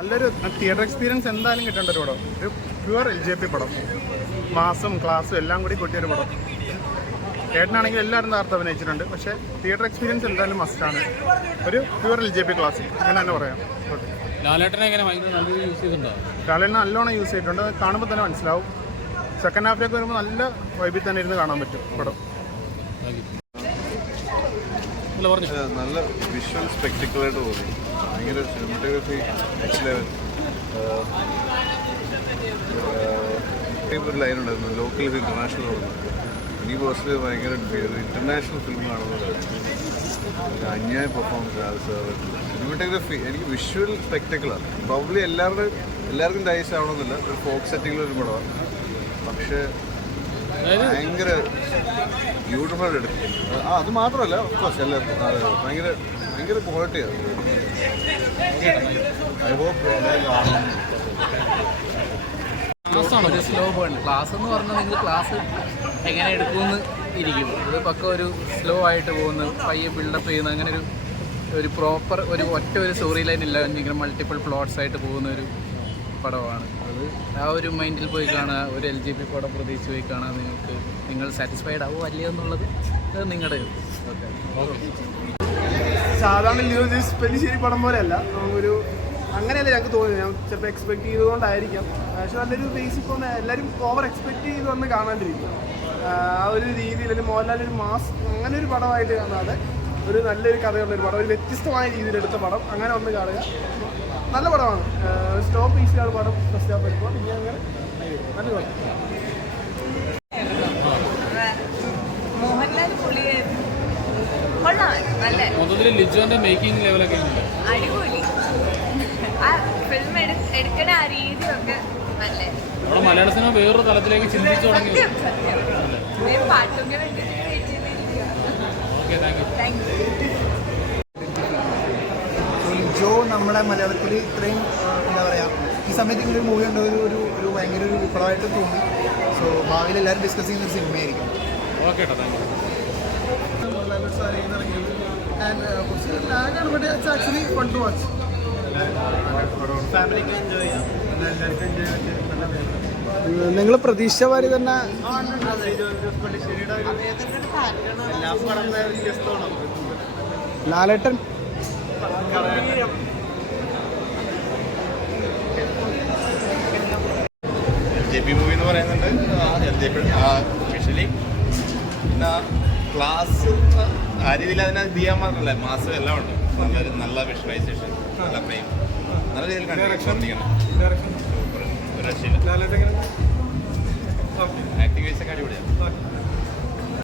നല്ലൊരു theatre experience എന്തായാലും കിട്ടേണ്ട ഒരു പടം. ഒരു പ്യുവർ LJP പടം. മാസും ക്ലാസ്സും എല്ലാം കൂടി കൂട്ടിയൊരു പടം. ഏട്ടനാണെങ്കിൽ എല്ലാവരും താർത്ത് അഭിനയിച്ചിട്ടുണ്ട്. പക്ഷേ തിയേറ്റർ എക്സ്പീരിയൻസ് എന്തായാലും മസ്റ്റാണ്. ഒരു പ്യുവർ LJP ക്ലാസ് അങ്ങനെ തന്നെ പറയാം. ലാലേട്ടനെ ലാലേട്ടനെ നല്ലോണം യൂസ് ചെയ്തിട്ടുണ്ട്. കാണുമ്പോൾ തന്നെ മനസ്സിലാവും. സെക്കൻഡ് ഹാഫിലേക്ക് വരുമ്പോൾ നല്ല വൈബിൽ തന്നെ ഇരുന്ന് കാണാൻ പറ്റും പടം. നല്ല വിഷ്വൽ സ്പെക്ടിക്കിളായിട്ട് തോന്നി. ഭയങ്കര സിനിമാറ്റോഗ്രഫി നെക്സ്റ്റ് ലെവൽ. ഒരു ലൈൻ ഉണ്ടായിരുന്നു, ലോക്കൽ ഇത് ഇൻ്റർനാഷണൽ തോന്നുന്നു. ഈ പേഴ്സണലി ഭയങ്കര ഇൻ്റർനാഷണൽ ഫിലിമാണെന്ന് പറയുന്നത്. അന്യായ പെർഫോമൻസ്. സിനിമാറ്റോഗ്രഫി എനിക്ക് വിഷ്വൽ സ്പെക്ടിക്കിളാണ്. പ്രോബ്ലി എല്ലാവർക്കും ഡൈസ് ആവണമെന്നില്ല. ഒരു ഫോക്ക് സെറ്റിങ്ങിലൊരു പടമാണ്. പക്ഷേ ഭയങ്കര ബ്യൂട്ടിഫുൾ എടുക്കും. അത് മാത്രമല്ല ഓഫ്കോഴ്സ് എല്ലാവർക്കും ഭയങ്കര ഭയങ്കര ക്വാളിറ്റിയാണ്. ഐ ഹോപ്പ് ഒരു സ്ലോ ബേൺ ക്ലാസ് എന്ന് പറഞ്ഞാൽ നിങ്ങൾ ക്ലാസ് എങ്ങനെ എടുക്കുമെന്ന് ഇരിക്കും. ഇത് പക്ക ഒരു സ്ലോ ആയിട്ട് പോകുന്നു, പയ്യെ ബിൽഡപ്പ് ചെയ്യുന്ന അങ്ങനെ ഒരു പ്രോപ്പർ ഒറ്റ സ്റ്റോറി ലൈൻ ഇല്ല, ഇങ്ങനെ മൾട്ടിപ്പിൾ പ്ലോട്ട്സ് ആയിട്ട് പോകുന്ന ഒരു പടമാണ്. അത് ആ ഒരു മൈൻഡിൽ പോയി കാണുക. ഒരു LJP പടം പ്രതീക്ഷിച്ച് പോയി കാണാൻ നിങ്ങൾ സാറ്റിസ്ഫൈഡ് ആവുമോ അല്ലയോ എന്നുള്ളത് അത് നിങ്ങളുടെ. സാധാരണ പെല്ലിശ്ശേരി പടം പോലെയല്ല. ഒരു അങ്ങനെയല്ല ഞങ്ങൾക്ക് തോന്നുന്നത്. ഞാൻ ചിലപ്പോൾ എക്സ്പെക്ട് ചെയ്തുകൊണ്ടായിരിക്കാം. പക്ഷെ നല്ലൊരു ബേസിക് ഒന്ന് എല്ലാവരും ഓവർ എക്സ്പെക്ട് ചെയ്ത് വന്ന് കാണാണ്ടിരിക്കും. ആ ഒരു രീതിയിൽ ഒരു മോഹൻലാൽ ഒരു മാസ് അങ്ങനെ ഒരു പടമായിട്ട് കാണാതെ ഒരു നല്ലൊരു കഥയുള്ളൊരു പടം, ഒരു വ്യത്യസ്തമായ രീതിയിലെടുത്ത പടം അങ്ങനെ ഒന്ന് കാണുക. നല്ല പടമാണ്. സ്റ്റോപ്പ് ഈസിയാണ് പടം. ഫസ്റ്റ് ഹാഫ് എടുക്കുക. പിന്നെ അങ്ങനെ നല്ല പടം. മോഹൻലാൽ കൊള്ളാം. ലിജോന്റെ മേക്കിംഗ് ലെവലൊക്കെ അടിപൊളി. ആ ഫിലിം എടുക്കണ ആ രീതിയൊക്കെ നല്ല. നമ്മുടെ മലയാള സിനിമ വേറൊരു തലത്തിലേക്ക് ചിന്തിച്ചു തുടങ്ങി. പാട്ടൊക്കെ വേണ്ടി ജോ നമ്മുടെ മലയാളത്തിൽ ഇത്രയും എന്താ പറയുക, ഈ സമയത്ത് ഇങ്ങനെ ഒരു മൂവി ഉണ്ട്, ഒരു ഭയങ്കര ഒരു വിപ്ലവമായിട്ട് തോന്നി. സോ ഭാവിയിൽ എല്ലാവരും ഡിസ്കസ് ചെയ്യുന്ന ഒരു സിനിമയായിരിക്കും. ഓക്കെ കേട്ടോ, thank you. Actually fun to watch. ഫാമിലിക്ക് എൻജോയ് ചെയ്യാം. എല്ലാവർക്കും എൻജോയ് ചെയ്യാൻ നിങ്ങൾ പ്രതീക്ഷിച്ച മാതിരി തന്നെ ലാലേട്ടൻ LJP മൂവി എന്ന് പറയുന്നുണ്ട്. LJP സ്പെഷ്യലി പിന്നെ ക്ലാസ് ആ രീതിയിൽ അതിനെ ഇത് ചെയ്യാൻ മാത്രമല്ല, മാസം എല്ലാം ഉണ്ട്. നല്ല വിഷ്വലൈസേഷൻ, നല്ല ഫ്രെയിം, നല്ല രീതിയിൽ കണ്ടിരിക്കണം. സൂപ്പർ, ഒരു രക്ഷയില്ല. ആക്ടിങ് വൈസൊക്കെ അടിപൊളിയാണ്.